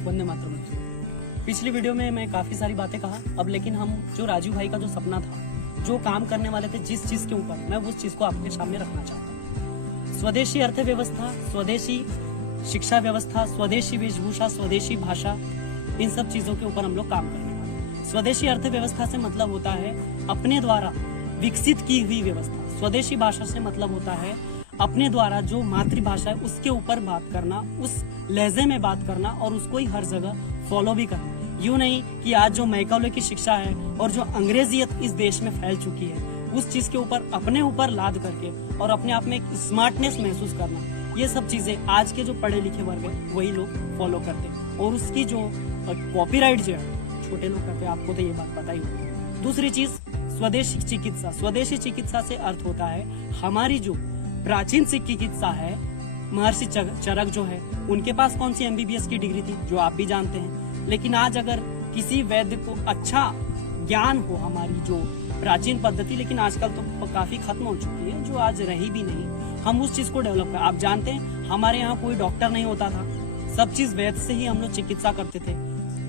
वंदे मातरम। पिछली वीडियो में मैं काफी सारी बातें कहा, अब लेकिन हम जो राजू भाई का जो सपना था, जो काम करने वाले थे जिस चीज के ऊपर, मैं उस चीज को आपके सामने रखना चाहता हूँ। स्वदेशी अर्थव्यवस्था, स्वदेशी शिक्षा व्यवस्था, स्वदेशी वेशभूषा, स्वदेशी भाषा, इन सब चीजों के ऊपर हम लोग काम करने वाले हैं। स्वदेशी अर्थव्यवस्था से मतलब होता है अपने द्वारा विकसित की हुई व्यवस्था। स्वदेशी भाषा से मतलब होता है अपने द्वारा जो मातृभाषा है उसके ऊपर बात करना, उस लहजे में बात करना और उसको ही हर जगह फॉलो भी करना। यूं नहीं कि आज जो मैकाले की शिक्षा है और जो अंग्रेजियत इस देश में फैल चुकी है, उस चीज के ऊपर अपने ऊपर लाद करके और अपने आप में एक स्मार्टनेस महसूस करना, ये सब चीजें आज के जो पढ़े लिखे वर्ग है वही लोग फॉलो करते हैं। और उसकी जो कॉपीराइट जो है छोटे लोग करते हैं, आपको तो ये बात पता ही होगी। दूसरी चीज स्वदेशी चिकित्सा। स्वदेशी चिकित्सा से अर्थ होता है हमारी जो प्राचीन चिकित्सा है, महर्षि चरक जो है उनके पास कौन सी MBBS की डिग्री थी जो आप भी जानते हैं। लेकिन आज अगर किसी वैद्य को अच्छा ज्ञान हो हमारी जो प्राचीन पद्धति, लेकिन आजकल तो काफी खत्म हो चुकी है, जो आज रही भी नहीं, हम उस चीज को डेवलप कर। आप जानते हैं हमारे यहाँ कोई डॉक्टर नहीं होता था, सब चीज वैद्य से ही हम लोग चिकित्सा करते थे।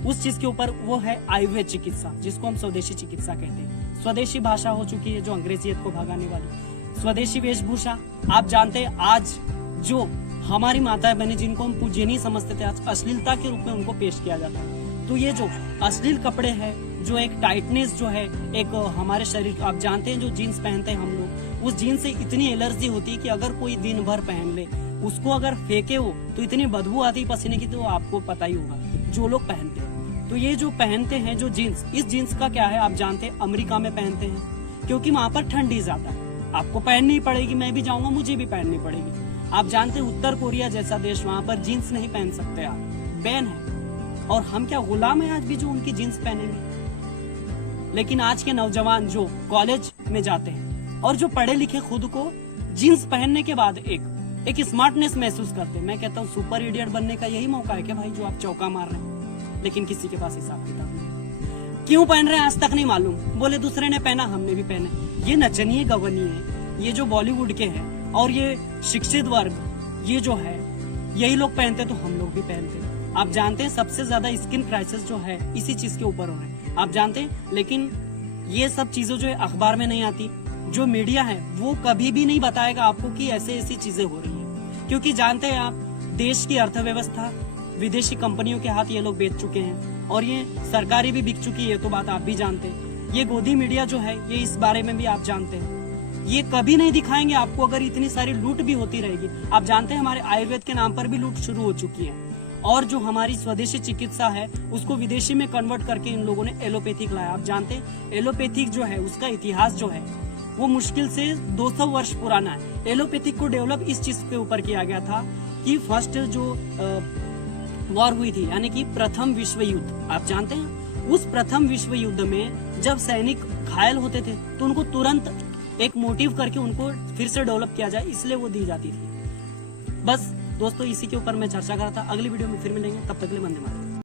उस चीज के ऊपर वो है आयुर्वेद चिकित्सा, जिसको हम स्वदेशी चिकित्सा कहते हैं। स्वदेशी भाषा हो चुकी है जो अंग्रेजियत को भगाने वाली। स्वदेशी वेशभूषा, आप जानते हैं आज जो हमारी माताएं बहनें जिनको हम पूजनीय समझते थे, आज अश्लीलता के रूप में उनको पेश किया जाता है। तो ये जो अश्लील कपड़े हैं, जो एक टाइटनेस जो है एक हमारे शरीर, आप जानते हैं जो जीन्स पहनते हैं हम लोग, उस जीन्स से इतनी एलर्जी होती है कि अगर कोई दिन भर पहन ले, उसको अगर फेंके हो तो इतनी बदबू आती पसीने की, तो आपको पता ही होगा जो लोग पहनते हैं। तो ये जो पहनते हैं जो जीन्स, इस जीन्स का क्या है आप जानते हैं, अमेरिका में पहनते हैं क्योंकि वहां पर ठंड ही ज्यादा है। आपको पहननी पड़ेगी, मैं भी जाऊंगा मुझे भी पहननी पड़ेगी। आप जानते हैं उत्तर कोरिया जैसा देश, वहां पर जीन्स नहीं पहन सकते आप, बैन है। और हम क्या गुलाम है आज भी जो उनकी जीन्स पहनेंगे। लेकिन आज के नौजवान जो कॉलेज में जाते हैं और जो पढ़े लिखे खुद को जीन्स पहनने के बाद एक स्मार्टनेस महसूस करते हैं, मैं कहता हूँ सुपर इडियट बनने का यही मौका है कि भाई जो आप चौका मार रहे हैं, लेकिन किसी के पास हिसाब किताब नहीं। क्यों पहन रहे हैं आज तक नहीं मालूम, बोले दूसरे ने पहना हमने भी पहने। ये नचनिए गवनिए है, ये जो बॉलीवुड के हैं और ये शिक्षित वर्ग, ये जो है यही लोग पहनते तो हम लोग भी पहनते। आप जानते हैं सबसे ज्यादा स्किन क्राइसिस जो है इसी चीज के ऊपर हो रहे हैं, आप जानते हैं। लेकिन ये सब चीजें जो है अखबार में नहीं आती, जो मीडिया है वो कभी भी नहीं बताएगा आपको कि ऐसे ऐसी चीजें हो रही है, क्योंकि जानते हैं आप देश की अर्थव्यवस्था विदेशी कंपनियों के हाथ ये लोग बेच चुके हैं और ये सरकारी भी बिक चुकी है, तो बात आप भी जानते हैं। ये गोदी मीडिया जो है ये इस बारे में भी आप जानते हैं, ये कभी नहीं दिखाएंगे आपको अगर इतनी सारी लूट भी होती रहेगी। आप जानते हैं हमारे आयुर्वेद के नाम पर भी लूट शुरू हो चुकी है, और जो हमारी स्वदेशी चिकित्सा है उसको विदेशी में कन्वर्ट करके इन लोगों ने एलोपैथिक लाया। आप जानते हैं एलोपैथिक जो है उसका इतिहास जो है वो मुश्किल से 200 वर्ष पुराना है। एलोपैथिक को डेवलप इस चीज के ऊपर किया गया था कि फर्स्ट जो वॉर हुई थी, यानी कि प्रथम विश्व युद्ध, आप जानते हैं उस प्रथम विश्व युद्ध में जब सैनिक घायल होते थे तो उनको तुरंत एक मोटिव करके उनको फिर से डेवलप किया जाए, इसलिए वो दी जाती थी। बस दोस्तों इसी के ऊपर मैं चर्चा कर रहा था। अगली वीडियो में फिर मिलेंगे, तब तक के लिए वंदे मातरम।